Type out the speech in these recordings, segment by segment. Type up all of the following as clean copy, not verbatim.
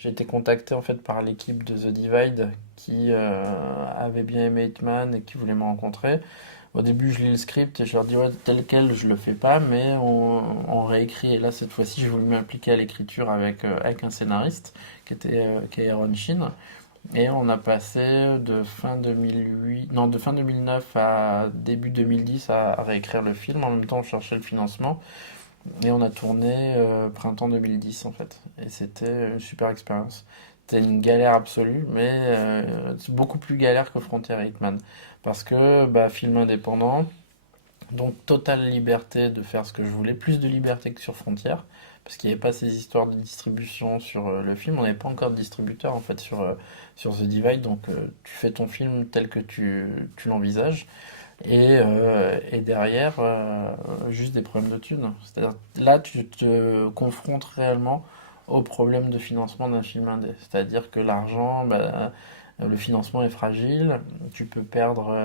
J'ai été contacté en fait par l'équipe de The Divide qui avait bien aimé Hitman et qui voulait me rencontrer. Au début, je lis le script et je leur dis ouais, tel quel, je le fais pas, mais on réécrit. Et là, cette fois-ci, j'ai voulu m'impliquer à l'écriture avec un scénariste qui est Aaron Shin. Et on a passé de fin 2008, non, de fin 2009 à début 2010 à réécrire le film. En même temps, on cherchait le financement. Et on a tourné printemps 2010 en fait. Et c'était une super expérience. C'était une galère absolue, mais c'est beaucoup plus galère que Frontier et Hitman. Parce que bah, film indépendant, donc totale liberté de faire ce que je voulais, plus de liberté que sur Frontière, parce qu'il n'y avait pas ces histoires de distribution sur le film, on n'avait pas encore de distributeur en fait sur The Divide, donc tu fais ton film tel que tu l'envisages. Et derrière, juste des problèmes de thunes. C'est-à-dire, là, tu te confrontes réellement au problème de financement d'un film indé. C'est-à-dire que l'argent, bah, le financement est fragile, tu peux perdre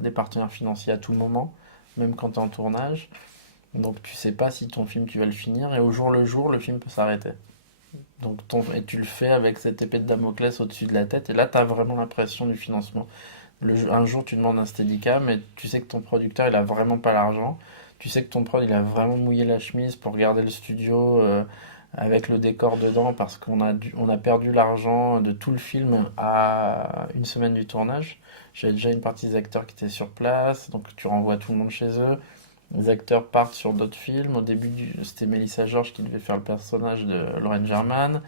des partenaires financiers à tout moment, même quand tu es en tournage. Donc tu sais pas si ton film tu vas le finir, et au jour le jour, le film peut s'arrêter. Et tu le fais avec cette épée de Damoclès au-dessus de la tête, et là, tu as vraiment l'impression du financement. Un jour, tu demandes un Steadicam, mais tu sais que ton producteur, il a vraiment pas l'argent. Tu sais que ton prod, il a vraiment mouillé la chemise pour garder le studio avec le décor dedans parce on a perdu l'argent de tout le film à une semaine du tournage. J'avais déjà une partie des acteurs qui étaient sur place, donc tu renvoies tout le monde chez eux. Les acteurs partent sur d'autres films. Au début, c'était Melissa George qui devait faire le personnage de Lorraine Germain.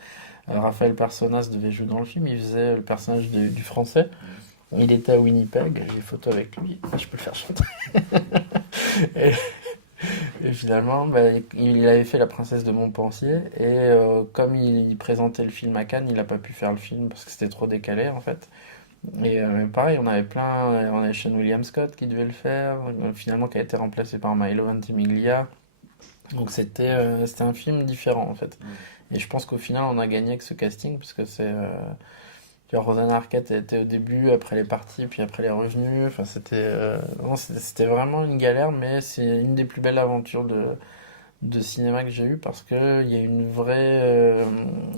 Raphaël Personnaz devait jouer dans le film. Il faisait le personnage du français. Il était à Winnipeg, j'ai une photo avec lui, je peux le faire chanter. Et, et finalement, bah, il avait fait La Princesse de Montpensier, et comme il présentait le film à Cannes, il n'a pas pu faire le film parce que c'était trop décalé en fait. Et pareil, on avait plein, on avait Sean William Scott qui devait le faire, finalement qui a été remplacé par Milo Ventimiglia. Donc c'était un film différent en fait. Et je pense qu'au final, on a gagné avec ce casting parce que tu vois, Rosanna Arquette était au début, après elle est partie, puis après elle est revenue. Enfin, non, c'était vraiment une galère, mais c'est une des plus belles aventures de cinéma que j'ai eues parce que il y a une vraie,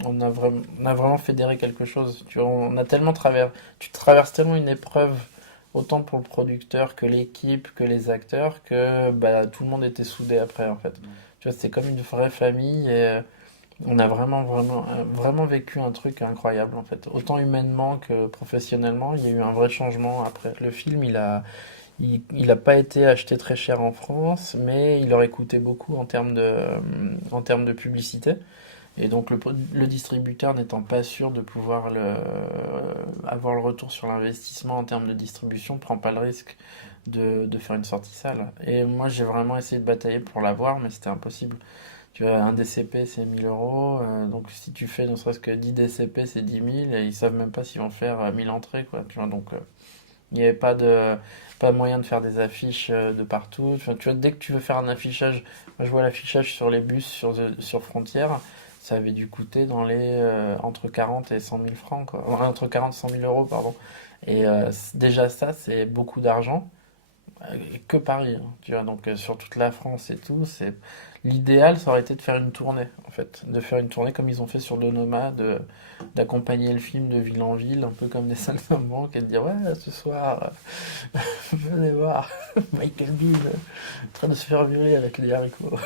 on a vraiment fédéré quelque chose. Tu vois, tu traverses tellement une épreuve, autant pour le producteur que l'équipe, que les acteurs, que bah, tout le monde était soudé après en fait. Tu vois, c'était comme une vraie famille et on a vraiment vécu un truc incroyable en fait. Autant humainement que professionnellement, il y a eu un vrai changement après. Le film, il a pas été acheté très cher en France, mais il aurait coûté beaucoup en termes de publicité. Et donc le distributeur n'étant pas sûr de pouvoir avoir le retour sur l'investissement en termes de distribution, prend pas le risque de faire une sortie salle. Et moi, j'ai vraiment essayé de batailler pour l'avoir, mais c'était impossible. Tu as un DCP, c'est 1000 euros. Donc, si tu fais ne serait-ce que 10 DCP, c'est 10 000. Et ils savent même pas s'ils vont faire 1000 entrées, quoi. Tu vois, donc, il n'y avait pas moyen de faire des affiches de partout. Enfin, tu vois, dès que tu veux faire un affichage, moi, je vois l'affichage sur les bus sur Frontières, ça avait dû coûter dans entre 40 et 100 000 francs, quoi. Entre 40 et 100 000 euros, pardon. Et déjà, ça, c'est beaucoup d'argent que Paris, hein, tu vois, donc sur toute la France et tout, c'est l'idéal, ça aurait été de faire une tournée, en fait, de faire une tournée comme ils ont fait sur Donoma, d'accompagner le film de ville en ville, un peu comme des saltimbanques, et de dire ouais, ce soir, venez voir Michael Bean en train de se faire violer avec les haricots.